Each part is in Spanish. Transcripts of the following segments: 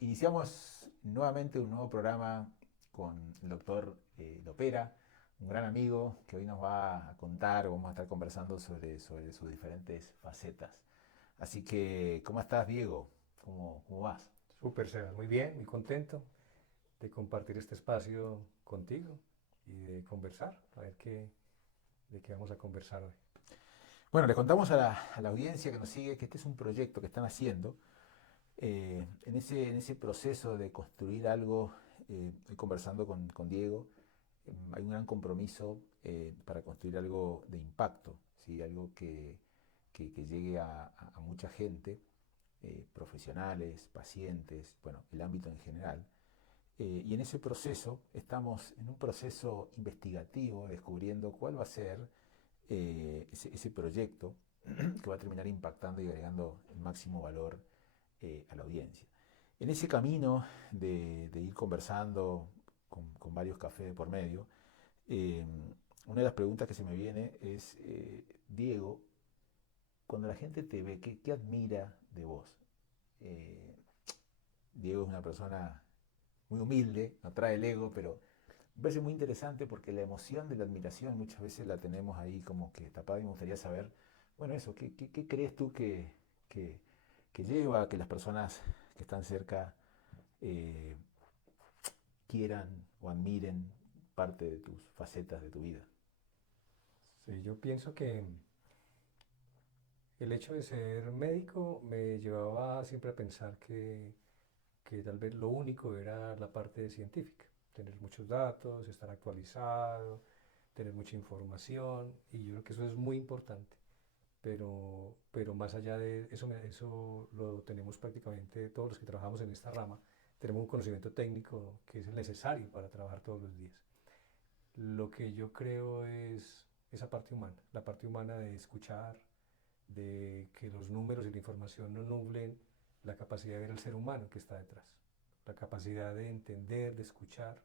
Iniciamos nuevamente un nuevo programa con el doctor Lopera, un gran amigo que hoy nos va a contar, vamos a estar conversando sobre sus diferentes facetas. Así que, ¿cómo estás, Diego? ¿Cómo vas? Súper, Sebas, muy bien, muy contento de compartir este espacio contigo y de conversar, a ver de qué vamos a conversar hoy. Bueno, le contamos a la audiencia que nos sigue que este es un proyecto que están haciendo. En ese proceso de construir algo, estoy conversando con Diego. Hay un gran compromiso para construir algo de impacto, ¿sí? Algo que llegue a mucha gente, profesionales, pacientes, bueno, el ámbito en general. Y en ese proceso estamos en un proceso investigativo, descubriendo cuál va a ser ese proyecto que va a terminar impactando y agregando el máximo valor a la audiencia. En ese camino de ir conversando con varios cafés de por medio, eh, una de las preguntas que se me viene es, Diego, cuando la gente te ve, ¿qué admira de vos? Eh, Diego es una persona muy humilde, no trae el ego, pero me parece muy interesante porque la emoción de la admiración muchas veces la tenemos ahí como que tapada y me gustaría saber, bueno, eso, ¿qué crees tú que, que lleva a que las personas que están cerca eh, quieran o admiren parte de tus facetas de tu vida? Sí, yo pienso que el hecho de ser médico me llevaba siempre a pensar que tal vez lo único era la parte científica, tener muchos datos, estar actualizado, tener mucha información, y yo creo que eso es muy importante. Pero más allá de eso, eso lo tenemos prácticamente todos los que trabajamos en esta rama, tenemos un conocimiento técnico que es el necesario para trabajar todos los días. Lo que yo creo es esa parte humana, la parte humana de escuchar, de que los números y la información no nublen la capacidad de ver al ser humano que está detrás, la capacidad de entender, de escuchar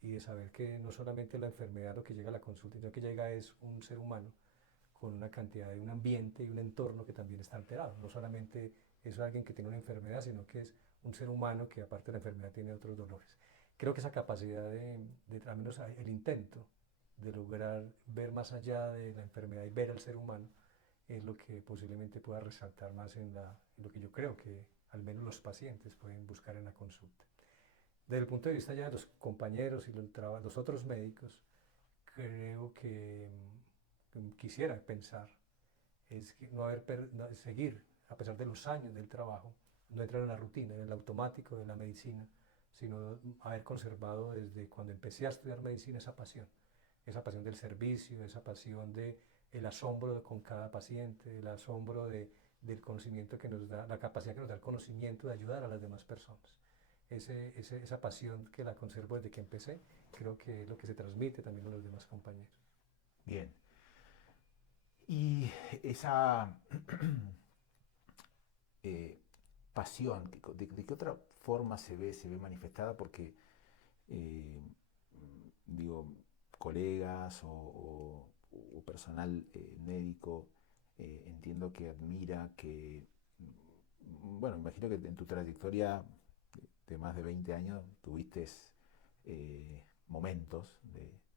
y de saber que no solamente la enfermedad lo que llega a la consulta, sino que llega es un ser humano con una cantidad de un ambiente y un entorno que también está alterado. No solamente es alguien que tiene una enfermedad, sino que es un ser humano que aparte de la enfermedad tiene otros dolores. Creo que esa capacidad al menos el intento de lograr ver más allá de la enfermedad y ver al ser humano es lo que posiblemente pueda resaltar más en lo que yo creo que al menos los pacientes pueden buscar en la consulta. Desde el punto de vista ya de los compañeros y los otros médicos, creo que quisiera pensar es que no haber seguir, a pesar de los años del trabajo, no entrar en la rutina, en el automático de la medicina, sino haber conservado desde cuando empecé a estudiar medicina esa pasión del servicio, esa pasión de el asombro con cada paciente, el asombro del conocimiento que nos da, la capacidad que nos da el conocimiento de ayudar a las demás personas. Esa pasión que la conservo desde que empecé, creo que es lo que se transmite también a los demás compañeros. Bien. Y esa eh, pasión, ¿de qué otra forma se ve manifestada? Porque eh, digo, colegas o personal médico, entiendo que admira, bueno, imagino que en tu trayectoria de más de 20 años tuviste momentos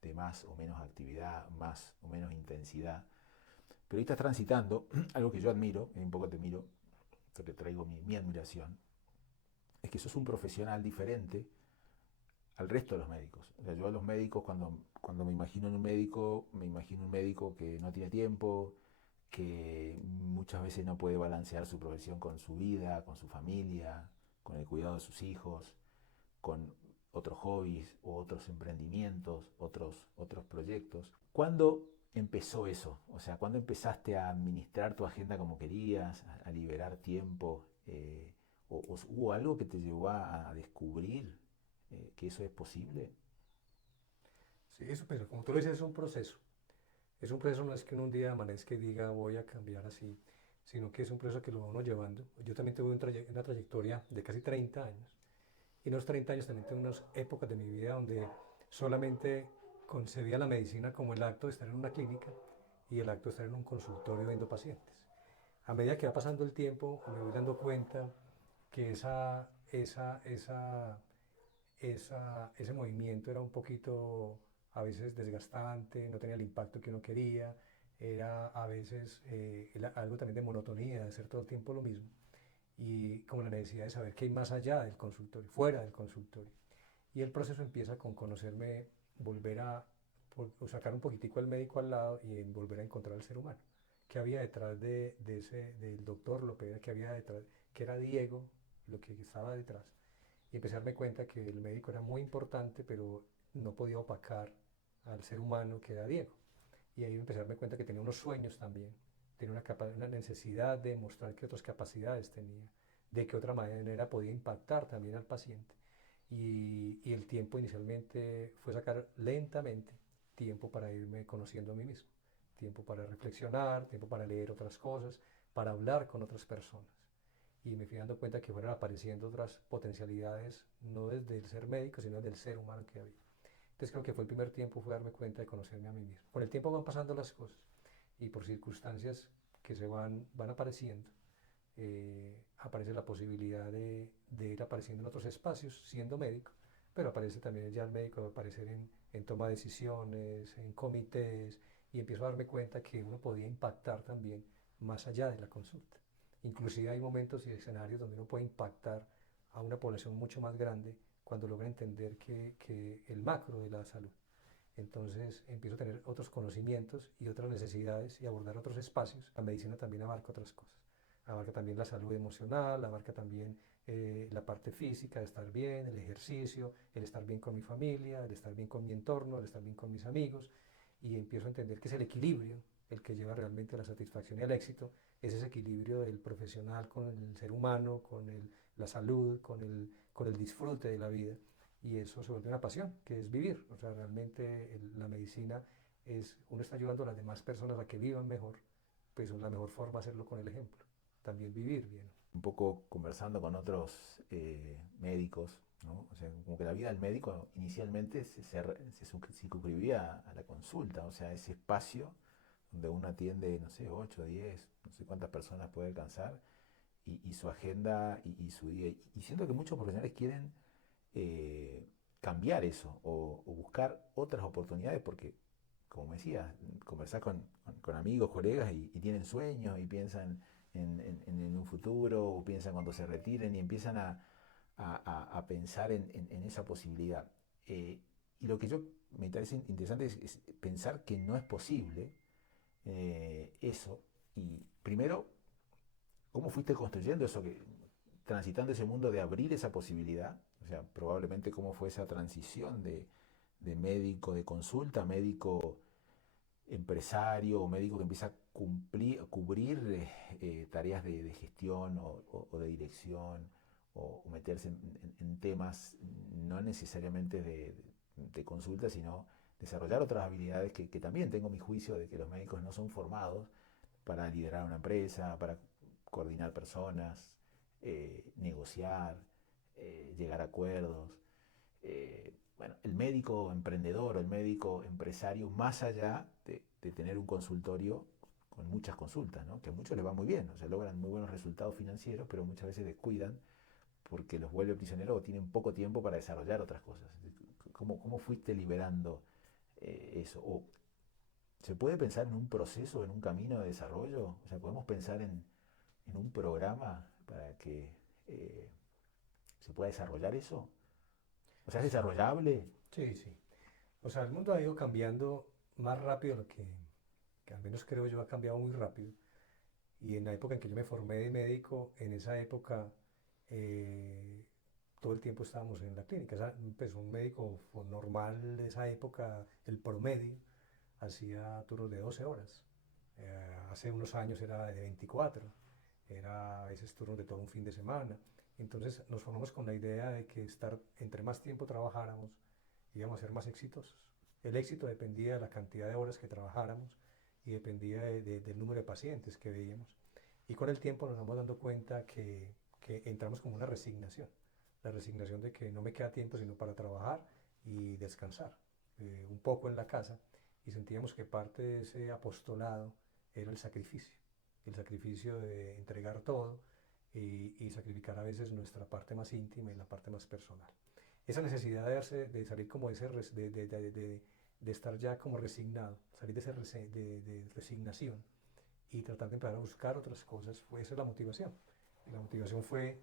de más o menos actividad, más o menos intensidad, pero ahí estás transitando algo que yo admiro, y un poco te miro, te traigo mi admiración, es que sos un profesional diferente al resto de los médicos. O sea, yo a los médicos, cuando me imagino en un médico, me imagino un médico que no tiene tiempo, que muchas veces no puede balancear su profesión con su vida, con su familia, con el cuidado de sus hijos, con otros hobbies o otros emprendimientos, otros proyectos. ¿Cuándo empezó eso? O sea, ¿cuándo empezaste a administrar tu agenda como querías, a liberar tiempo? O hubo algo que te llevó a descubrir que eso es posible? Sí, eso, pero como tú lo dices, es un proceso. Es un proceso, no es que en un día amanezca y diga voy a cambiar así, sino que es un proceso que lo va uno llevando. Yo también tuve una trayectoria de casi 30 años. Y en los 30 años también tuve unas épocas de mi vida donde solamente concebía la medicina como el acto de estar en una clínica y el acto de estar en un consultorio viendo pacientes. A medida que va pasando el tiempo, me voy dando cuenta que esa, esa, ese movimiento era un poquito a veces desgastante, no tenía el impacto que uno quería, era a veces algo también de monotonía, de hacer todo el tiempo lo mismo, y como la necesidad de saber qué hay más allá del consultorio, fuera del consultorio. Y el proceso empieza con conocerme, volver a o sacar un poquitico al médico al lado y en volver a encontrar al ser humano. ¿Qué había detrás del doctor López? ¿Qué había detrás? ¿Qué era Diego? Lo que estaba detrás. Y empecé a darme cuenta que el médico era muy importante, pero no podía opacar al ser humano que era Diego. Y ahí empecé a darme cuenta que tenía unos sueños también, tenía una necesidad de mostrar qué otras capacidades tenía, de qué otra manera podía impactar también al paciente. Y el tiempo inicialmente fue sacar lentamente tiempo para irme conociendo a mí mismo, tiempo para reflexionar, tiempo para leer otras cosas, para hablar con otras personas. Y me fui dando cuenta que fueron apareciendo otras potencialidades, no desde el ser médico, sino del ser humano que había. Entonces creo que fue el primer tiempo, fue darme cuenta de conocerme a mí mismo. Con el tiempo van pasando las cosas y por circunstancias que van apareciendo, aparece la posibilidad de ir apareciendo en otros espacios siendo médico, pero aparece también ya el médico va a aparecer en toma de decisiones, en comités, y empiezo a darme cuenta que uno podía impactar también más allá de la consulta. Inclusive hay momentos y escenarios donde uno puede impactar a una población mucho más grande cuando logra entender que el macro de la salud. Entonces empiezo a tener otros conocimientos y otras necesidades y abordar otros espacios. La medicina también abarca otras cosas. Abarca también la salud emocional, abarca también la parte física, de estar bien, el ejercicio, el estar bien con mi familia, el estar bien con mi entorno, el estar bien con mis amigos. Y empiezo a entender que es el equilibrio el que lleva realmente a la satisfacción y al éxito. Es ese equilibrio del profesional con el ser humano, con la salud, con el disfrute de la vida, y eso se vuelve una pasión, que es vivir. O sea, realmente la medicina es, uno está ayudando a las demás personas a que vivan mejor, pues la mejor forma es hacerlo con el ejemplo, también vivir bien. Un poco conversando con otros médicos, ¿no? O sea, como que la vida del médico inicialmente se circunscribía a la consulta, o sea, ese espacio donde uno atiende, no sé, 8, 10, no sé cuántas personas puede alcanzar, y su agenda y su día. Y siento que muchos profesionales quieren eh, cambiar eso o buscar otras oportunidades porque, como me decía, conversar con amigos, colegas y tienen sueños y piensan en un futuro o piensan cuando se retiren y empiezan a pensar en esa posibilidad. Y lo que yo me parece interesante es pensar que no es posible eso. Y primero, ¿cómo fuiste construyendo eso, transitando ese mundo de abrir esa posibilidad? O sea, probablemente cómo fue esa transición de médico de consulta a médico empresario o médico que empieza a cubrir tareas de gestión o de dirección o meterse en temas no necesariamente de consulta, sino desarrollar otras habilidades que también tengo mi juicio de que los médicos no son formados para liderar una empresa, para coordinar personas, negociar, llegar a acuerdos. Bueno, el médico emprendedor o el médico empresario, más allá de tener un consultorio con muchas consultas, ¿no? Que a muchos les va muy bien, o sea, logran muy buenos resultados financieros, pero muchas veces descuidan porque los vuelve prisioneros o tienen poco tiempo para desarrollar otras cosas. ¿Cómo fuiste liberando eso? ¿O se puede pensar en un proceso, en un camino de desarrollo? O sea, podemos pensar en un programa para que eh, se pueda desarrollar eso. O sea, ¿es Sí, desarrollable? sí, sí. O sea, el mundo ha ido cambiando más rápido de lo que al menos creo yo ha cambiado muy rápido. Y en la época en que yo me formé de médico, en esa época eh, todo el tiempo estábamos en la clínica. Pues un médico normal de esa época, el promedio, hacía turnos de 12 horas. Hace unos años era de 24, era a veces turnos de todo un fin de semana. Entonces nos formamos con la idea de que entre más tiempo trabajáramos, íbamos a ser más exitosos. El éxito dependía de la cantidad de horas que trabajáramos y dependía del número de pacientes que veíamos. Y con el tiempo nos vamos dando cuenta que entramos como una resignación, la resignación de que no me queda tiempo sino para trabajar y descansar un poco en la casa, y sentíamos que parte de ese apostolado era el sacrificio de entregar todo, y sacrificar a veces nuestra parte más íntima y la parte más personal. Esa necesidad de salir como de, ese, de estar ya como resignado, salir de esa de resignación y tratar de empezar a buscar otras cosas, fue esa la motivación. Y la motivación fue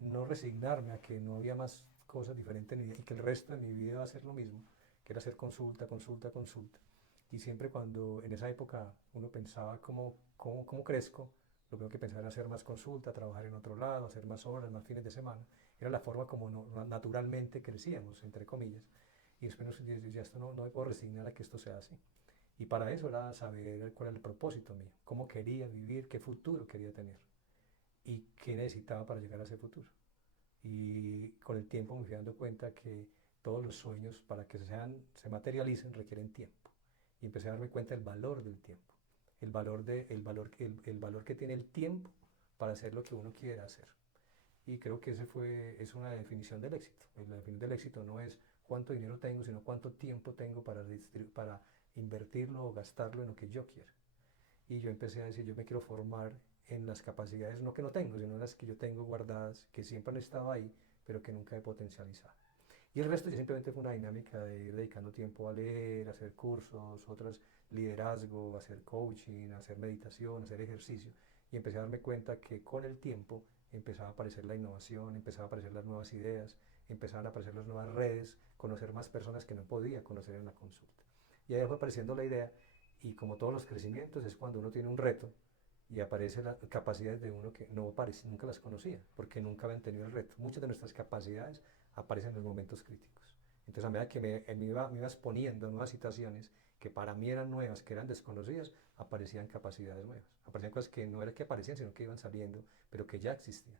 no resignarme a que no había más cosas diferentes y que el resto de mi vida iba a ser lo mismo, que era hacer consulta, consulta, consulta. Y siempre cuando en esa época uno pensaba cómo crezco, lo primero que pensaba era hacer más consulta, trabajar en otro lado, hacer más horas, más fines de semana. Era la forma como naturalmente crecíamos, entre comillas. Y después nos decía, esto no me puedo resignar a que esto sea así. Y para eso era saber cuál era el propósito mío, cómo quería vivir, qué futuro quería tener y qué necesitaba para llegar a ese futuro. Y con el tiempo me fui dando cuenta que todos los sueños para que se materialicen requieren tiempo. Y empecé a darme cuenta del valor del tiempo, el valor que tiene el tiempo para hacer lo que uno quiera hacer. Y creo que es una definición del éxito. La definición del éxito no es cuánto dinero tengo, sino cuánto tiempo tengo para invertirlo o gastarlo en lo que yo quiera. Y yo empecé a decir, yo me quiero formar en las capacidades, no que no tengo, sino en las que yo tengo guardadas, que siempre han estado ahí, pero que nunca he potencializado. Y el resto ya simplemente fue una dinámica de ir dedicando tiempo a leer, a hacer cursos, otras liderazgo, hacer coaching, hacer meditación, hacer ejercicio. Y empecé a darme cuenta que con el tiempo empezaba a aparecer la innovación, empezaban a aparecer las nuevas ideas, empezaban a aparecer las nuevas redes, conocer más personas que no podía conocer en la consulta. Y ahí fue apareciendo la idea y como todos los crecimientos es cuando uno tiene un reto y aparecen las capacidades de uno que no aparece, nunca las conocía, porque nunca habían tenido el reto. Muchas de nuestras capacidades aparecen en los momentos críticos. Entonces, a medida que me iba exponiendo a nuevas situaciones que para mí eran nuevas, que eran desconocidas, aparecían capacidades nuevas. Aparecían cosas que no era que aparecían, sino que iban saliendo, pero que ya existían.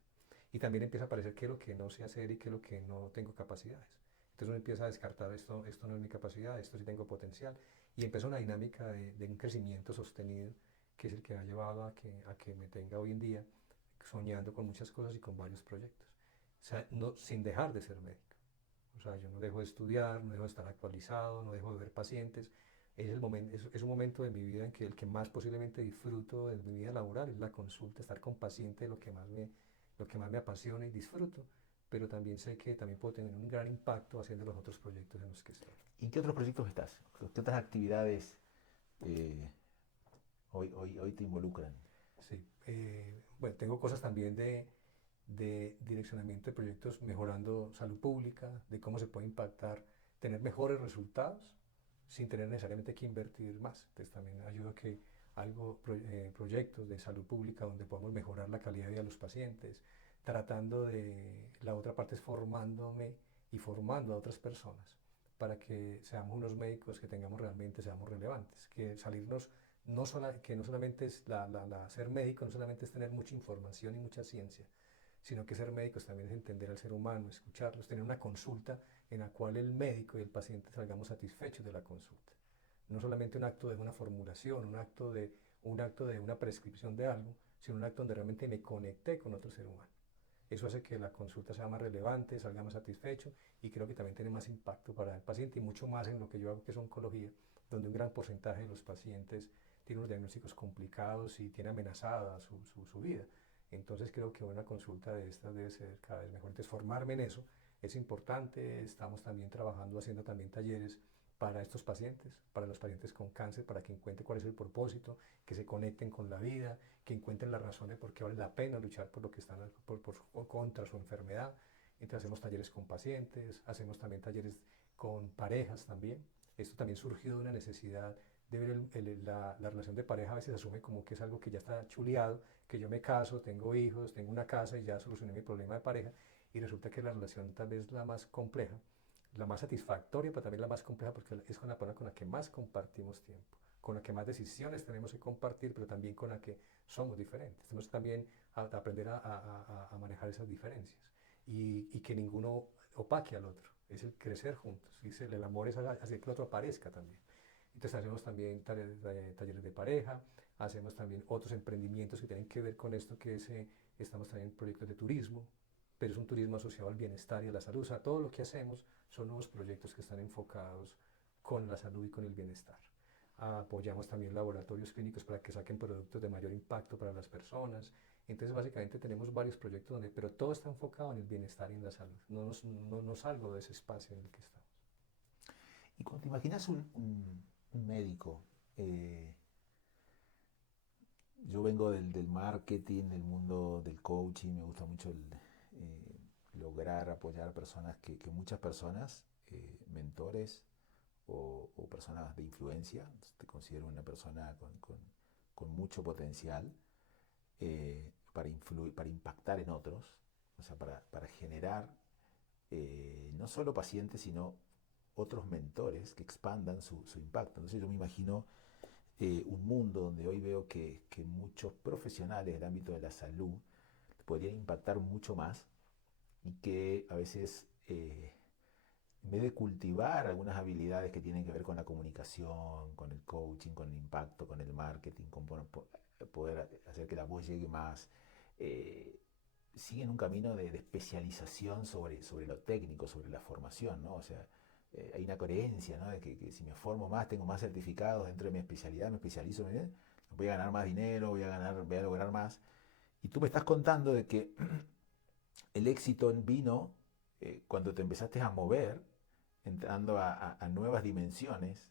Y también empieza a aparecer qué es lo que no sé hacer y qué es lo que no tengo capacidades. Entonces uno empieza a descartar esto no es mi capacidad, esto sí tengo potencial. Y empieza una dinámica de un crecimiento sostenido que es el que me ha llevado a que me tenga hoy en día soñando con muchas cosas y con varios proyectos. O sea, no, sin dejar de ser médico. O sea, yo no dejo de estudiar, no dejo de estar actualizado, no dejo de ver pacientes. Es un momento de mi vida en que el que más posiblemente disfruto de mi vida laboral es la consulta, estar con pacientes, lo que más me apasiona y disfruto, pero también sé que también puedo tener un gran impacto haciendo los otros proyectos en los que estoy. ¿Y en qué otros proyectos estás? ¿Qué otras actividades eh, hoy te involucran? Sí, bueno, tengo cosas también de direccionamiento de proyectos mejorando salud pública, de cómo se puede impactar, tener mejores resultados sin tener necesariamente que invertir más. Entonces también ayuda a que proyectos de salud pública donde podamos mejorar la calidad de vida de los pacientes, tratando de, la otra parte es formándome y formando a otras personas para que seamos unos médicos que tengamos realmente, seamos relevantes, que salirnos que no solamente es ser médico, no solamente es tener mucha información y mucha ciencia, sino que ser médicos también es entender al ser humano, escucharlos, tener una consulta en la cual el médico y el paciente salgamos satisfechos de la consulta. No solamente un acto de una formulación, un acto de una prescripción de algo, sino un acto donde realmente me conecté con otro ser humano. Eso hace que la consulta sea más relevante, salga más satisfecho y creo que también tiene más impacto para el paciente y mucho más en lo que yo hago que es oncología, donde un gran porcentaje de los pacientes tiene unos diagnósticos complicados y tiene amenazada su vida. Entonces creo que una consulta de estas debe ser cada vez mejor. Entonces formarme en eso es importante. Estamos también trabajando, haciendo también talleres para estos pacientes, para los pacientes con cáncer, para que encuentren cuál es el propósito, que se conecten con la vida, que encuentren la razón de por qué vale la pena luchar por lo que están contra su enfermedad. Entonces hacemos talleres con pacientes, hacemos también talleres con parejas también. Esto también surgió de una necesidad de ver la relación de pareja. A veces asume como que es algo que ya está chuleado, que yo me caso, tengo hijos, tengo una casa y ya solucioné mi problema de pareja, y resulta que la relación tal vez la más compleja, la más satisfactoria, pero también la más compleja porque es con la persona con la que más compartimos tiempo, con la que más decisiones tenemos que compartir, pero también con la que somos diferentes. Tenemos también aprender a manejar esas diferencias y que ninguno opaque al otro. Es el crecer juntos. El amor es hacer que el otro aparezca también. Entonces hacemos también talleres de pareja, hacemos también otros emprendimientos que tienen que ver con esto, estamos también en proyectos de turismo, pero es un turismo asociado al bienestar y a la salud. O sea, todo lo que hacemos son nuevos proyectos que están enfocados con la salud y con el bienestar. Apoyamos también laboratorios clínicos para que saquen productos de mayor impacto para las personas. Entonces, básicamente tenemos varios proyectos donde, pero todo está enfocado en el bienestar y en la salud. No salgo de ese espacio en el que estamos. Y cuando te imaginas un médico, yo vengo del marketing, del mundo del coaching, me gusta mucho lograr apoyar a personas que muchas personas, mentores o personas de influencia, te considero una persona con mucho potencial para impactar en otros, o sea, para generar no solo pacientes, sino otros mentores que expandan su impacto. Entonces yo me imagino un mundo donde hoy veo que muchos profesionales del ámbito de la salud podrían impactar mucho más y que a veces en vez de cultivar algunas habilidades que tienen que ver con la comunicación, con el coaching, con el impacto, con el marketing, con poder hacer que la voz llegue más, eh, siguen un camino de especialización sobre lo técnico, sobre la formación, ¿no? O sea, hay una coherencia, ¿no? De que si me formo más, tengo más certificados dentro de mi especialidad, me especializo, voy a ganar más dinero, voy a lograr más. Y tú me estás contando de que el éxito vino cuando te empezaste a mover, entrando a nuevas dimensiones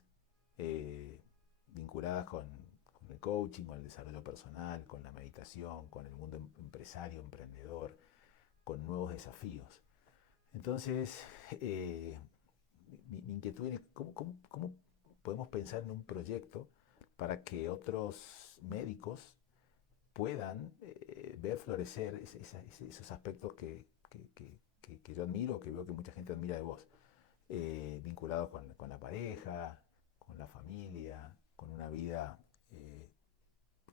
eh, vinculadas con el coaching, con el desarrollo personal, con la meditación, con el mundo empresario, emprendedor, con nuevos desafíos. Entonces, mi inquietud es cómo podemos pensar en un proyecto para que otros médicos puedan ver florecer esos aspectos que yo admiro, que veo que mucha gente admira de vos, vinculados con la pareja, con la familia, con una vida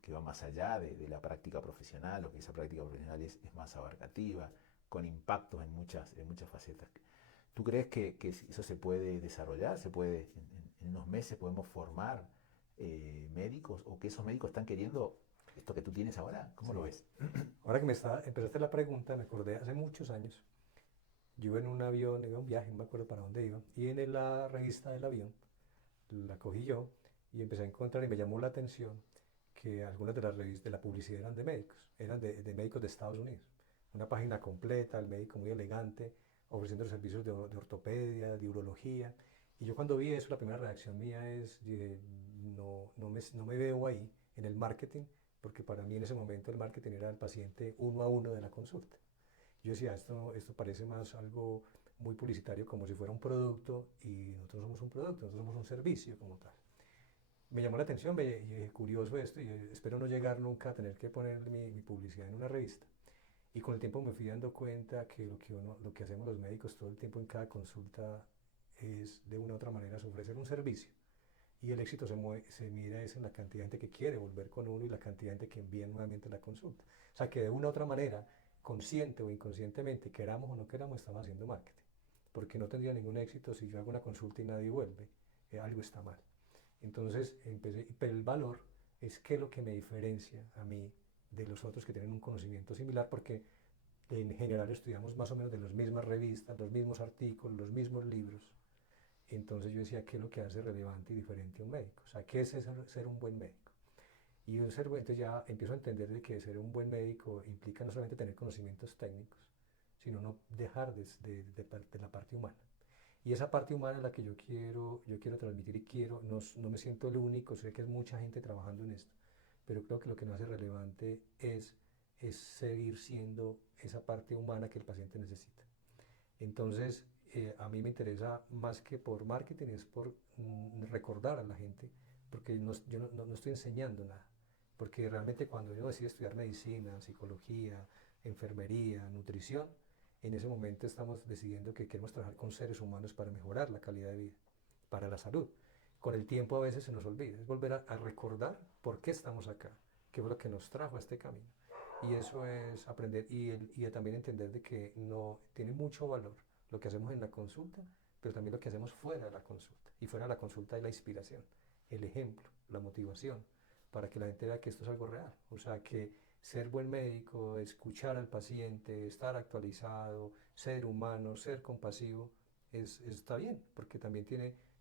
que va más allá de la práctica profesional, o que esa práctica profesional es más abarcativa, con impactos en muchas facetas. ¿Tú crees que eso se puede desarrollar? ¿Se puede, en unos meses podemos formar médicos? ¿O que esos médicos están queriendo esto que tú tienes ahora? ¿Cómo lo Sí. ves? Ahora que empezaste la pregunta, me acordé hace muchos años. Yo iba en un avión, iba a un viaje, no me acuerdo para dónde iba, y en la revista del avión la cogí yo y empecé a encontrar y me llamó la atención que algunas de las revistas de la publicidad eran de médicos, eran de médicos de Estados Unidos. Una página completa, el médico muy elegante, ofreciendo servicios de ortopedia, de urología. Y yo cuando vi eso, la primera reacción mía es, dije, no me veo ahí en el marketing, porque para mí en ese momento el marketing era el paciente uno a uno de la consulta. Yo decía, esto parece más algo muy publicitario, como si fuera un producto, y nosotros somos un producto, nosotros somos un servicio como tal. Me llamó la atención, y dije, curioso esto, y espero no llegar nunca a tener que poner mi publicidad en una revista. Y con el tiempo me fui dando cuenta que lo que hacemos los médicos todo el tiempo en cada consulta es de una u otra manera ofrecer un servicio. Y el éxito se mira es en la cantidad de gente que quiere volver con uno y la cantidad de gente que envía nuevamente la consulta. O sea que de una u otra manera, consciente o inconscientemente, queramos o no queramos, estamos haciendo marketing. Porque no tendría ningún éxito si yo hago una consulta y nadie vuelve. Algo está mal. Entonces empecé, pero el valor es que lo que me diferencia a mí de los otros que tienen un conocimiento similar, porque en general estudiamos más o menos de las mismas revistas, los mismos artículos, los mismos libros. Entonces yo decía, ¿qué es lo que hace relevante y diferente a un médico? O sea, ¿qué es ser un buen médico? Y entonces ya empiezo a entender de que ser un buen médico implica no solamente tener conocimientos técnicos, sino no dejar de la parte humana. Y esa parte humana es la que yo quiero transmitir y no me siento el único, sé que es mucha gente trabajando en esto, pero creo que lo que nos hace relevante es seguir siendo esa parte humana que el paciente necesita. Entonces, a mí me interesa más que por marketing, es por recordar a la gente, porque yo no estoy enseñando nada, porque realmente cuando yo decidí estudiar medicina, psicología, enfermería, nutrición, en ese momento estamos decidiendo que queremos trabajar con seres humanos para mejorar la calidad de vida, para la salud. Con el tiempo a veces se nos olvida, es volver a recordar por qué estamos acá, qué fue lo que nos trajo a este camino. Y eso es aprender y también entender de que no tiene mucho valor lo que hacemos en la consulta, pero también lo que hacemos fuera de la consulta. Y fuera de la consulta hay la inspiración, el ejemplo, la motivación, para que la gente vea que esto es algo real. O sea, que ser buen médico, escuchar al paciente, estar actualizado, ser humano, ser compasivo, está bien, porque también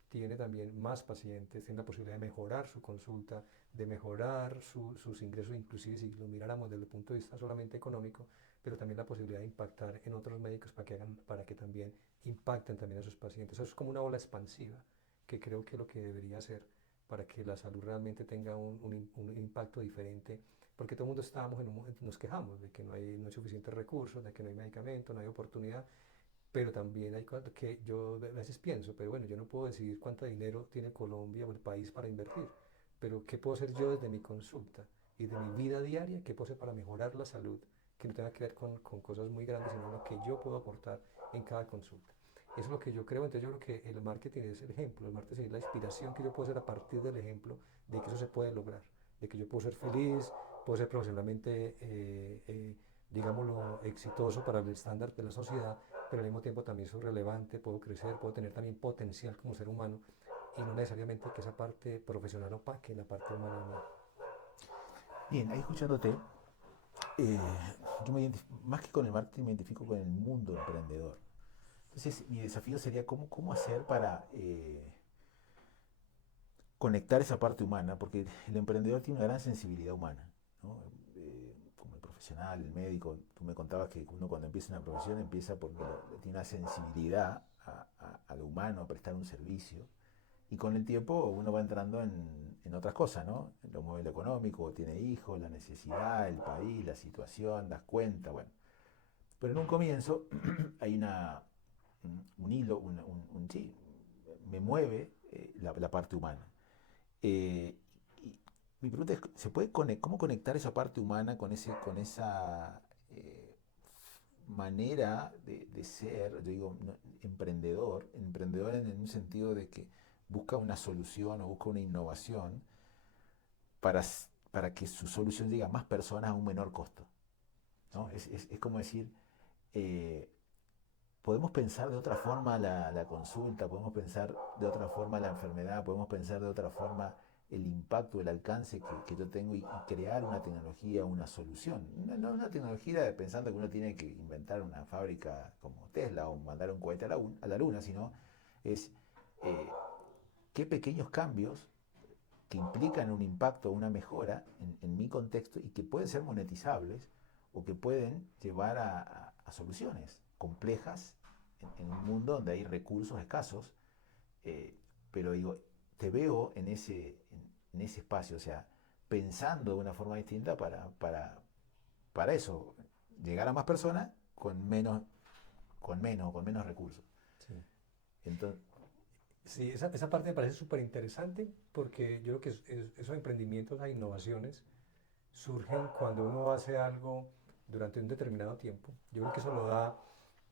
tiene también más pacientes, tiene la posibilidad de mejorar su consulta, de mejorar sus ingresos, inclusive si lo miráramos desde el punto de vista solamente económico, pero también la posibilidad de impactar en otros médicos para que también impacten también a sus pacientes. Eso es como una ola expansiva, que creo que es lo que debería ser para que la salud realmente tenga un impacto diferente, porque todo el mundo estábamos en un momento, nos quejamos de que no hay suficientes recursos, de que no hay medicamento, no hay oportunidad, pero también hay cosas que yo a veces pienso, pero bueno, yo no puedo decidir cuánto dinero tiene Colombia o el país para invertir, pero ¿qué puedo hacer yo desde mi consulta y de mi vida diaria? ¿Qué puedo hacer para mejorar la salud? Que no tenga que ver con cosas muy grandes, sino lo que yo puedo aportar en cada consulta. Eso es lo que yo creo, entonces yo creo que el marketing es el ejemplo, el marketing es la inspiración que yo puedo hacer a partir del ejemplo de que eso se puede lograr, de que yo puedo ser feliz, puedo ser profesionalmente, digámoslo, exitoso para el estándar de la sociedad, pero al mismo tiempo también soy relevante, puedo crecer, puedo tener también potencial como ser humano y no necesariamente que esa parte profesional opaque la parte humana mía. Bien, ahí escuchándote, eh, más que con el marketing me identifico con el mundo emprendedor. Entonces mi desafío sería cómo hacer para conectar esa parte humana, porque el emprendedor tiene una gran sensibilidad humana, ¿no? Como el profesional, el médico, tú me contabas que uno cuando empieza una profesión empieza porque tiene una sensibilidad a lo humano, a prestar un servicio, y con el tiempo uno va entrando en otras cosas, ¿no? Lo mueve lo económico, tiene hijos, la necesidad, el país, la situación, das cuenta, bueno. Pero en un comienzo hay un hilo, sí, me mueve la parte humana. Eh, y mi pregunta es, ¿cómo conectar esa parte humana con esa manera de ser, yo digo, emprendedor en un sentido de que busca una solución o busca una innovación para, para que su solución llegue a más personas a un menor costo, ¿no? Es como decir, eh, podemos pensar de otra forma la consulta, podemos pensar de otra forma la enfermedad, podemos pensar de otra forma el impacto, el alcance que yo tengo y crear una tecnología, una solución. No una tecnología pensando que uno tiene que inventar una fábrica como Tesla o mandar un cohete a la luna, sino es eh, qué pequeños cambios que implican un impacto, una mejora en mi contexto y que pueden ser monetizables o que pueden llevar a soluciones complejas en un mundo donde hay recursos escasos, eh, pero digo, te veo en ese espacio, o sea, pensando de una forma distinta para eso, llegar a más personas con menos recursos. Sí. Entonces, Sí, esa parte me parece súper interesante porque yo creo que esos emprendimientos e innovaciones surgen cuando uno hace algo durante un determinado tiempo. Yo creo que eso lo da,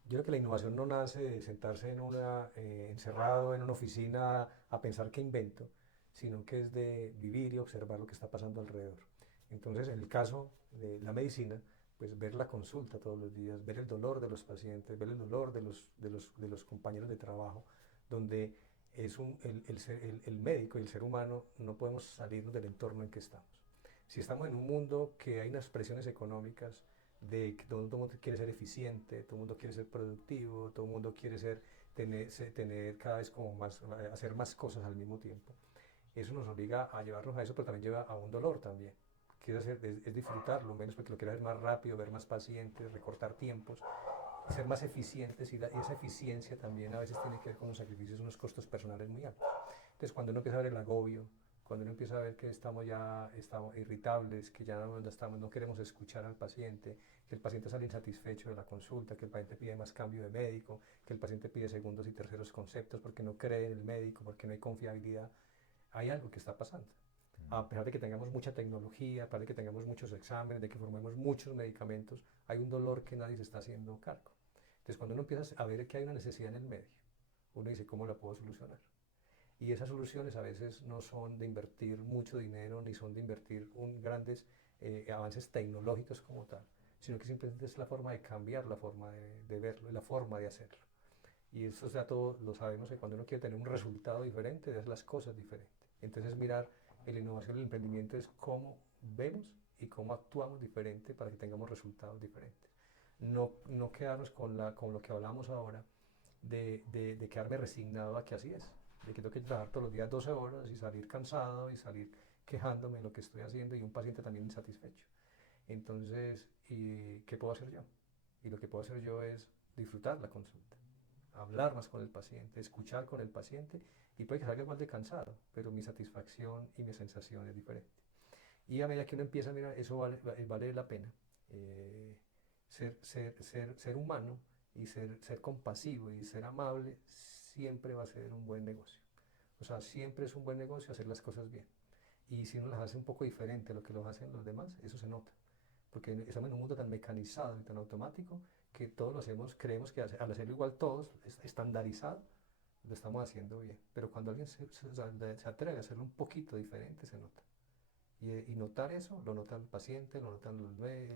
yo creo que la innovación no nace de sentarse encerrado en una oficina a pensar qué invento, sino que es de vivir y observar lo que está pasando alrededor. Entonces, en el caso de la medicina, pues ver la consulta todos los días, ver el dolor de los pacientes, ver el dolor de los compañeros de trabajo, donde el médico y el ser humano no podemos salirnos del entorno en que estamos. Si estamos en un mundo que hay unas presiones económicas de que todo el mundo quiere ser eficiente, todo el mundo quiere ser productivo, todo el mundo quiere tener cada vez como más, hacer más cosas al mismo tiempo. Eso nos obliga a llevarnos a eso, pero también lleva a un dolor también. Es disfrutarlo menos porque lo quiero ver más rápido, ver más pacientes, recortar tiempos, ser más eficientes y esa eficiencia también a veces tiene que ver con los sacrificios, unos costos personales muy altos. Entonces cuando uno empieza a ver el agobio, cuando uno empieza a ver que estamos irritables, que ya no queremos escuchar al paciente, que el paciente sale insatisfecho de la consulta, que el paciente pide más cambio de médico, que el paciente pide segundos y terceros conceptos porque no cree en el médico, porque no hay confiabilidad, hay algo que está pasando. A pesar de que tengamos mucha tecnología, a pesar de que tengamos muchos exámenes, de que formemos muchos medicamentos, hay un dolor que nadie se está haciendo cargo. Entonces, cuando uno empieza a ver que hay una necesidad en el medio, uno dice, ¿cómo la puedo solucionar? Y esas soluciones a veces no son de invertir mucho dinero, ni son de invertir grandes avances tecnológicos como tal, sino que simplemente es la forma de cambiar la forma de verlo, la forma de hacerlo. Y eso ya todos lo sabemos, que cuando uno quiere tener un resultado diferente, es las cosas diferentes. Entonces mirar en la innovación y el emprendimiento es cómo vemos y cómo actuamos diferente para que tengamos resultados diferentes. No quedarnos con lo que hablamos ahora de quedarme resignado a que así es. de que tengo que trabajar todos los días 12 horas y salir cansado y salir quejándome de lo que estoy haciendo y un paciente también insatisfecho. Entonces, ¿y qué puedo hacer yo? Y lo que puedo hacer yo es disfrutar la consulta, hablar más con el paciente, escuchar con el paciente y puede que salga igual de cansado, pero mi satisfacción y mi sensación es diferente. Y a medida que uno empieza a mirar, eso vale la pena. Eh, ser humano y ser compasivo y ser amable siempre va a ser un buen negocio. O sea, siempre es un buen negocio hacer las cosas bien. Y si uno las hace un poco diferente a lo que lo hacen los demás, eso se nota. Porque estamos en un mundo tan mecanizado y tan automático que todos lo hacemos, creemos que al hacerlo igual todos, estandarizado, lo estamos haciendo bien. Pero cuando alguien se atreve a hacerlo un poquito diferente, se nota. Y notar eso, lo nota el paciente, lo notan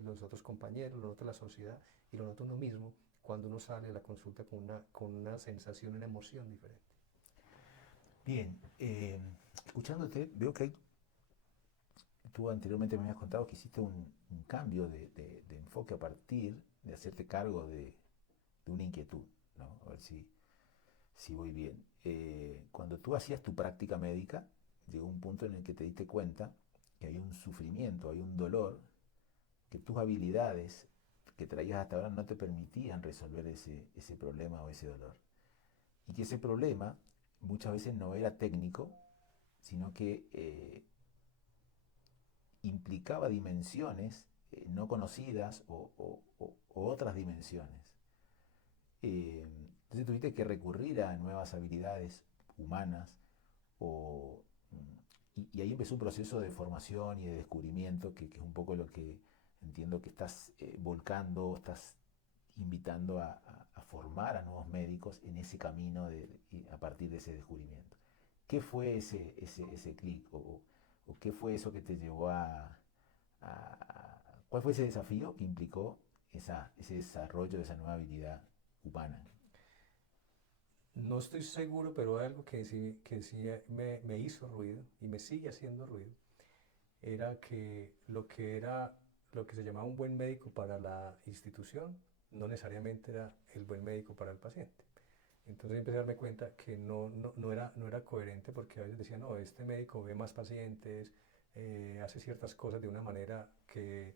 los otros compañeros, lo nota la sociedad y lo nota uno mismo cuando uno sale de la consulta con una sensación, una emoción diferente. Bien, escuchándote, veo que tú anteriormente me habías contado que hiciste un cambio de enfoque a partir de hacerte cargo de una inquietud, ¿no? A ver si voy bien. Cuando tú hacías tu práctica médica, llegó un punto en el que te diste cuenta que hay un sufrimiento, hay un dolor, que tus habilidades que traías hasta ahora no te permitían resolver ese problema o ese dolor. Y que ese problema muchas veces no era técnico, sino que implicaba dimensiones no conocidas o otras dimensiones. Entonces tuviste que recurrir a nuevas habilidades humanas o, y ahí empezó un proceso de formación y de descubrimiento que es un poco lo que entiendo que estás volcando, estás invitando a formar a nuevos médicos en ese camino a partir de ese descubrimiento. ¿Qué fue ese clic o qué fue eso que te llevó cuál fue ese desafío que implicó ese desarrollo de esa nueva habilidad humana? No estoy seguro, pero algo que sí me hizo ruido y me sigue haciendo ruido era que lo que se llamaba un buen médico para la institución no necesariamente era el buen médico para el paciente. Entonces empecé a darme cuenta que no era coherente porque a veces decían, no, este médico ve más pacientes, hace ciertas cosas de una manera que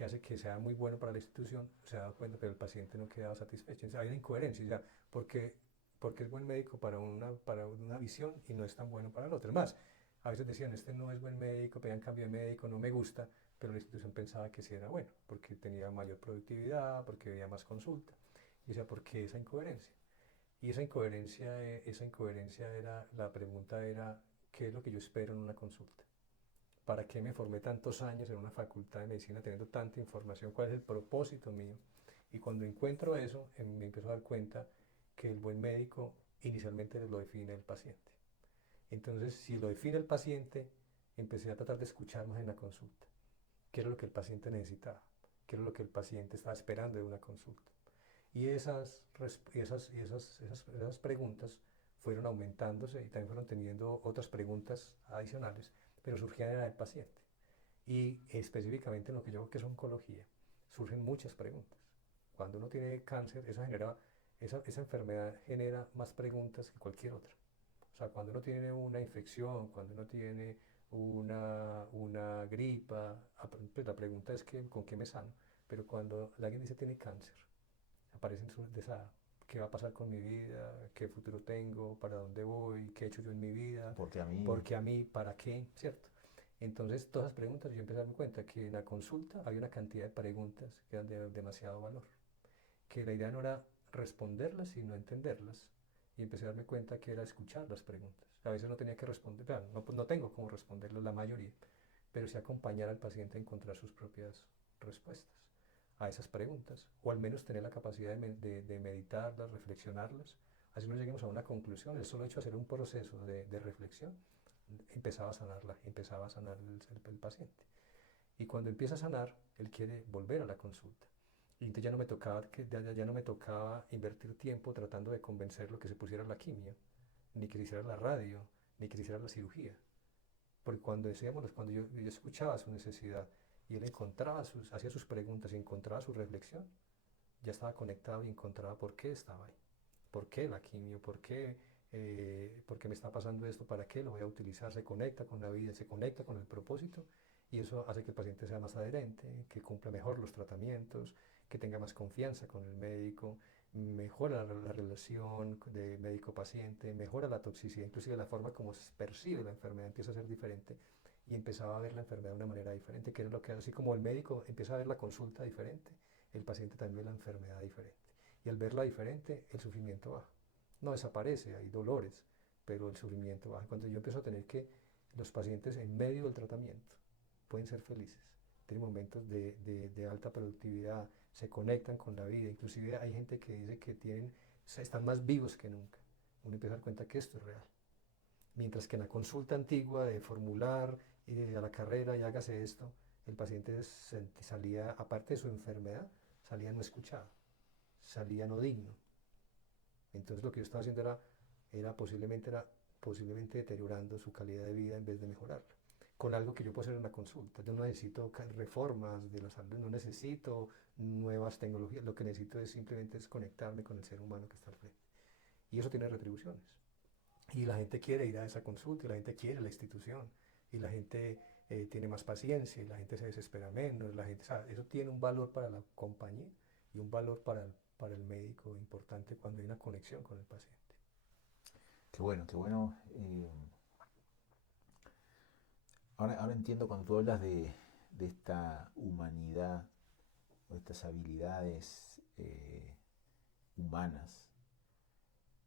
hace que sea muy bueno para la institución, se ha dado cuenta, pero el paciente no quedaba satisfecho. Entonces, hay una incoherencia, o sea, porque, porque es buen médico para una visión y no es tan bueno para la otra. Es más, a veces decían, este no es buen médico, pedían cambio de médico, no me gusta, pero la institución pensaba que sí era bueno, porque tenía mayor productividad, porque veía más consulta. Y o sea, ¿por qué esa incoherencia? Y esa incoherencia la pregunta era, ¿qué es lo que yo espero en una consulta? ¿Para qué me formé tantos años en una facultad de medicina teniendo tanta información? ¿Cuál es el propósito mío? Y cuando encuentro eso, me empiezo a dar cuenta que el buen médico inicialmente lo define el paciente. Entonces, si lo define el paciente, empecé a tratar de escuchar más en la consulta. ¿Qué era lo que el paciente necesitaba? ¿Qué era lo que el paciente estaba esperando de una consulta? Y esas preguntas fueron aumentándose y también fueron teniendo otras preguntas adicionales, pero surgían era del paciente. Y específicamente en lo que yo creo que es oncología, surgen muchas preguntas. Cuando uno tiene cáncer, esa enfermedad genera más preguntas que cualquier otra. O sea, cuando uno tiene una infección, cuando uno tiene una gripa, pues la pregunta es con qué me sano. Pero cuando alguien dice tiene cáncer, aparecen de esa, qué va a pasar con mi vida, qué futuro tengo, para dónde voy, qué he hecho yo en mi vida, Porque a mí, por qué a mí, para qué, ¿cierto? Entonces, todas esas preguntas, yo empecé a darme cuenta que en la consulta había una cantidad de preguntas que eran de demasiado valor, que la idea no era responderlas, sino entenderlas. Y empecé a darme cuenta que era escuchar las preguntas. A veces no tenía que responder, claro, no tengo cómo responderlas la mayoría, pero sí acompañar al paciente a encontrar sus propias respuestas a esas preguntas, o al menos tener la capacidad de meditarlas, reflexionarlas, así no lleguemos a una conclusión. El solo hecho de hacer un proceso de reflexión empezaba a sanar el paciente. Y cuando empieza a sanar, él quiere volver a la consulta. Y entonces ya no me tocaba invertir tiempo tratando de convencerlo que se pusiera la quimio, ni que se hiciera la radio, ni que se hiciera la cirugía. Porque cuando yo escuchaba su necesidad y él hacía sus preguntas y encontraba su reflexión, ya estaba conectado y encontraba por qué estaba ahí, por qué la quimio, por qué ¿Por qué me está pasando esto? ¿Para qué lo voy a utilizar? Se conecta con la vida, se conecta con el propósito y eso hace que el paciente sea más adherente, que cumpla mejor los tratamientos, que tenga más confianza con el médico, mejora la relación de médico-paciente, mejora la toxicidad, inclusive la forma como se percibe la enfermedad empieza a ser diferente y empezaba a ver la enfermedad de una manera diferente, que es lo que así como el médico empieza a ver la consulta diferente, el paciente también ve la enfermedad diferente. Y al verla diferente, el sufrimiento baja. No desaparece, hay dolores, pero el sufrimiento baja. Cuando yo empiezo a tener que los pacientes en medio del tratamiento pueden ser felices, tienen momentos de alta productividad, se conectan con la vida, inclusive hay gente que dice que están más vivos que nunca. Uno empieza a dar cuenta que esto es real. Mientras que en la consulta antigua de formular y de a la carrera y hágase esto, el paciente salía, aparte de su enfermedad, salía no escuchado, salía no digno. Entonces lo que yo estaba haciendo era posiblemente deteriorando su calidad de vida en vez de mejorarla. Con algo que yo puedo hacer en la consulta. Yo no necesito reformas de la salud, no necesito nuevas tecnologías. Lo que necesito es simplemente conectarme con el ser humano que está al frente. Y eso tiene retribuciones. Y la gente quiere ir a esa consulta, y la gente quiere la institución, y la gente tiene más paciencia, y la gente se desespera menos, eso tiene un valor para la compañía y un valor para el médico importante cuando hay una conexión con el paciente. Qué bueno, qué bueno. Ahora entiendo cuando tú hablas de esta humanidad o estas habilidades humanas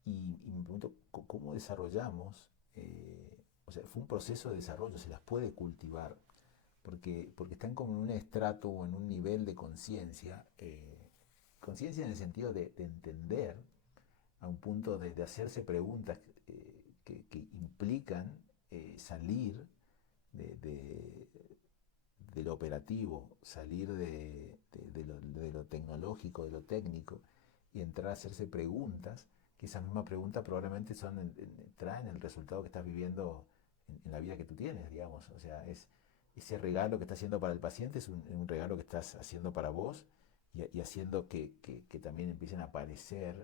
y me pregunto cómo desarrollamos, o sea, fue un proceso de desarrollo, se las puede cultivar, porque están como en un estrato o en un nivel de conciencia, conciencia en el sentido de entender a un punto de hacerse preguntas que implican salir de, de- de lo operativo, salir de lo tecnológico, de lo técnico, y entrar a hacerse preguntas, que esas mismas preguntas probablemente traen el resultado que estás viviendo en la vida que tú tienes, digamos. O sea, ese regalo que estás haciendo para el paciente es un regalo que estás haciendo para vos y haciendo que también empiecen a aparecer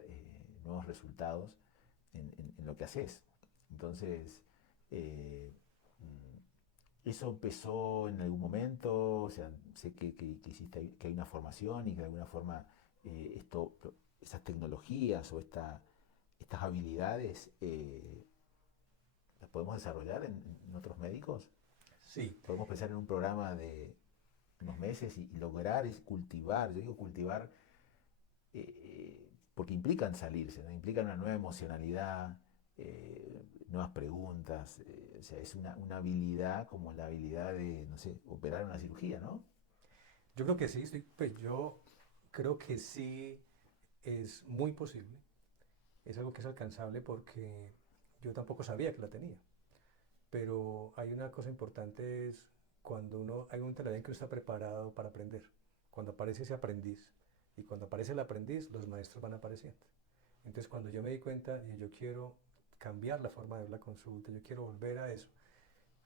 nuevos resultados en lo que haces. Entonces, eh, eso empezó en algún momento, o sea, sé que hiciste, que hay una formación y que de alguna forma esas tecnologías o estas habilidades las podemos desarrollar en otros médicos. Sí, Podemos pensar en un programa de unos meses y lograr cultivar, yo digo cultivar porque implican salirse, ¿no? Implican una nueva emocionalidad, nuevas preguntas, o sea, es una habilidad como la habilidad de, no sé, operar una cirugía, ¿no? yo creo que sí, pues yo creo que sí es muy posible. Es algo que es alcanzable porque yo tampoco sabía que la tenía. Pero hay una cosa importante es cuando hay un taller en que uno está preparado para aprender. Cuando aparece ese aprendiz y cuando aparece el aprendiz, los maestros van apareciendo. Entonces cuando yo me di cuenta y yo quiero cambiar la forma de ver la consulta, yo quiero volver a eso,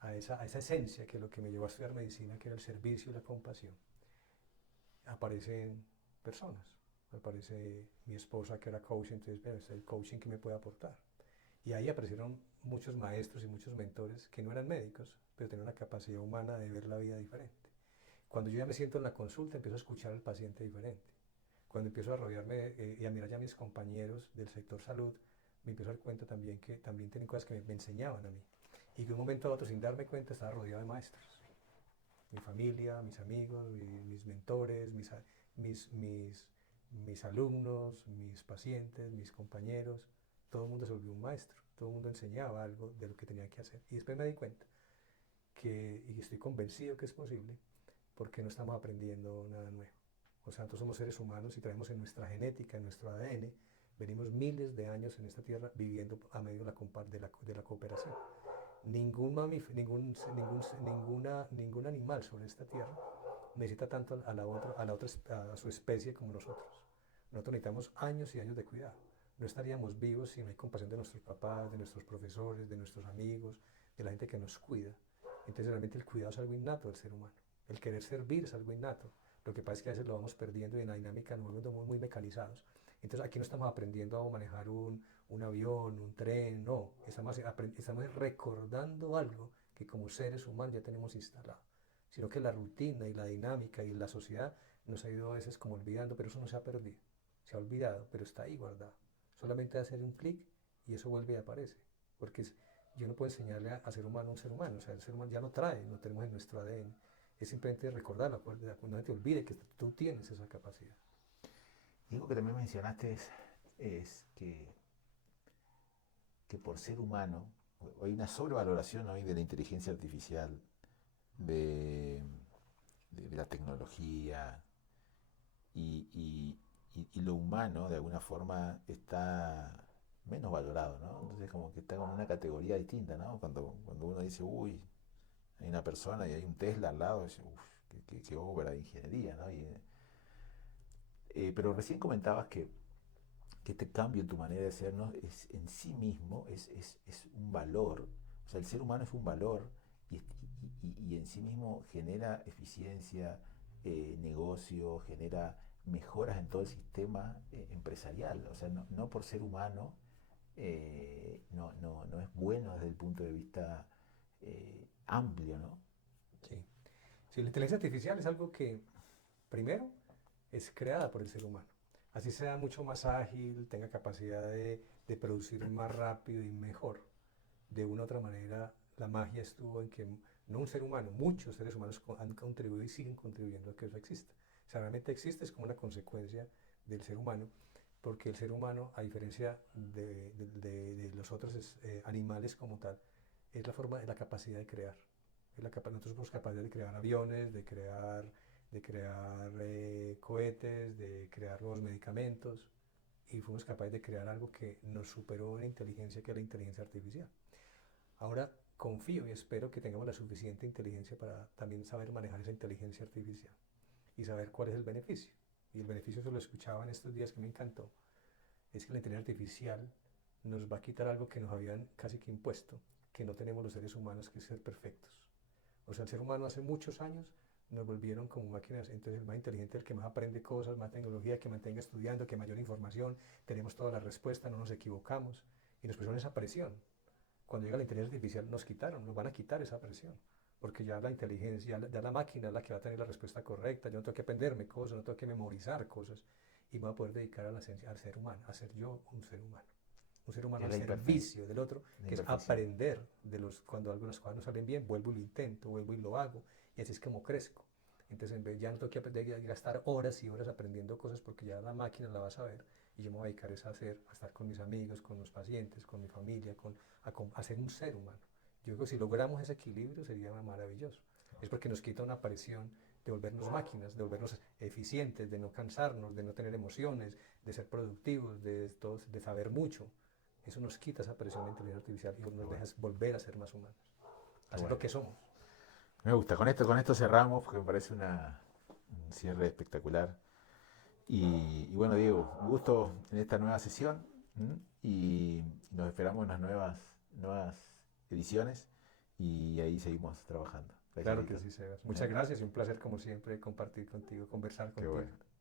a esa esencia que es lo que me llevó a estudiar medicina, que era el servicio y la compasión, aparecen personas. Aparece mi esposa que era coach, entonces es el coaching que me puede aportar. Y ahí aparecieron muchos maestros y muchos mentores que no eran médicos, pero tenían una capacidad humana de ver la vida diferente. Cuando yo ya me siento en la consulta, empiezo a escuchar al paciente diferente. Cuando empiezo a rodearme y a mirar ya a mis compañeros del sector salud, me empiezo a dar cuenta también que también tienen cosas que me enseñaban a mí. Y que de un momento a otro, sin darme cuenta, estaba rodeado de maestros. Mi familia, mis amigos, mis mentores, mis alumnos, mis pacientes, mis compañeros, todo el mundo se volvió un maestro, todo el mundo enseñaba algo de lo que tenía que hacer. Y después me di cuenta y estoy convencido que es posible, porque no estamos aprendiendo nada nuevo. O sea, nosotros somos seres humanos y traemos en nuestra genética, en nuestro ADN, venimos miles de años en esta tierra viviendo a medio de la cooperación. Ningún animal sobre esta tierra necesita tanto a su especie como nosotros. Nosotros necesitamos años y años de cuidado. No estaríamos vivos si no hay compasión de nuestros papás, de nuestros profesores, de nuestros amigos, de la gente que nos cuida. Entonces realmente el cuidado es algo innato del ser humano. El querer servir es algo innato. Lo que pasa es que a veces lo vamos perdiendo y en la dinámica nos volvemos muy mecanizados. Entonces aquí no estamos aprendiendo a manejar un avión, un tren, no, estamos recordando algo que como seres humanos ya tenemos instalado, sino que la rutina y la dinámica y la sociedad nos ha ido a veces como olvidando, pero eso no se ha perdido, se ha olvidado, pero está ahí guardado. Solamente hacer un clic y eso vuelve y aparece, porque yo no puedo enseñarle a ser humano a un ser humano, o sea, el ser humano ya lo trae, lo tenemos en nuestro ADN, es simplemente recordarlo, cuando no te olvide que tú tienes esa capacidad. Y algo que también mencionaste es que por ser humano, hay una sobrevaloración hoy de la inteligencia artificial, de, de la tecnología, y, y lo humano de alguna forma está menos valorado, ¿no? Entonces como que está como en una categoría distinta, ¿no? Cuando uno dice, uy, hay una persona y hay un Tesla al lado, dice, uff, qué obra de ingeniería, ¿no? Pero recién comentabas que este cambio en tu manera de ser, ¿no? Es, en sí mismo es un valor, o sea, el ser humano es un valor y, y en sí mismo genera eficiencia, negocio, genera mejoras en todo el sistema empresarial, o sea, no por ser humano no es bueno desde el punto de vista amplio, ¿no? Sí. Sí, la inteligencia artificial es algo que, primero, es creada por el ser humano. Así sea mucho más ágil, tenga capacidad de producir más rápido y mejor. De una u otra manera, la magia estuvo en que no un ser humano, muchos seres humanos han contribuido y siguen contribuyendo a que eso exista. O sea, realmente existe es como una consecuencia del ser humano, porque el ser humano, a diferencia de los otros animales como tal, es la forma, es la capacidad de crear. Nosotros somos capaces de crear aviones, de crear cohetes, de crear nuevos medicamentos, y fuimos capaces de crear algo que nos superó en inteligencia, que es la inteligencia artificial. Ahora confío y espero que tengamos la suficiente inteligencia para también saber manejar esa inteligencia artificial y saber cuál es el beneficio. Y el beneficio, se lo escuchaba en estos días que me encantó, es que la inteligencia artificial nos va a quitar algo que nos habían casi que impuesto, que no tenemos los seres humanos, que es ser perfectos. O sea, el ser humano hace muchos años nos volvieron como máquinas, entonces el más inteligente, el que más aprende cosas, más tecnología, que mantenga estudiando, que mayor información, tenemos toda la respuesta, no nos equivocamos, y nos pusieron esa presión. Cuando llega la inteligencia artificial nos van a quitar esa presión, porque ya la inteligencia, ya la máquina es la que va a tener la respuesta correcta, yo no tengo que aprenderme cosas, no tengo que memorizar cosas, y me voy a poder dedicar a la esencia, al ser humano, a ser yo un ser humano Es al la, servicio del otro, la que es imperfección. aprender cuando algunas cosas no salen bien, vuelvo y lo intento, vuelvo y lo hago, y así es como crezco. Entonces, en vez ya no tengo que aprender, gastar horas y horas aprendiendo cosas porque ya la máquina la va a saber, y yo me voy a dedicar a estar con mis amigos, con los pacientes, con mi familia, a ser un ser humano. Yo creo que si logramos ese equilibrio sería maravilloso. Es porque nos quita una presión de volvernos máquinas, de volvernos eficientes, de no cansarnos, de no tener emociones, de ser productivos, de saber mucho. Eso nos quita esa presión de inteligencia artificial y nos deja volver a ser más humanos, a ser Bueno, lo que somos. me gusta. Con esto cerramos porque me parece un cierre espectacular. Y bueno, Diego, un gusto en esta nueva sesión. ¿M? Y nos esperamos en las nuevas ediciones y ahí seguimos trabajando. Gracias, Claro que Víctor. sí, Sebas. ¿Eh? Muchas gracias y un placer como siempre compartir contigo, conversar Qué bueno. contigo.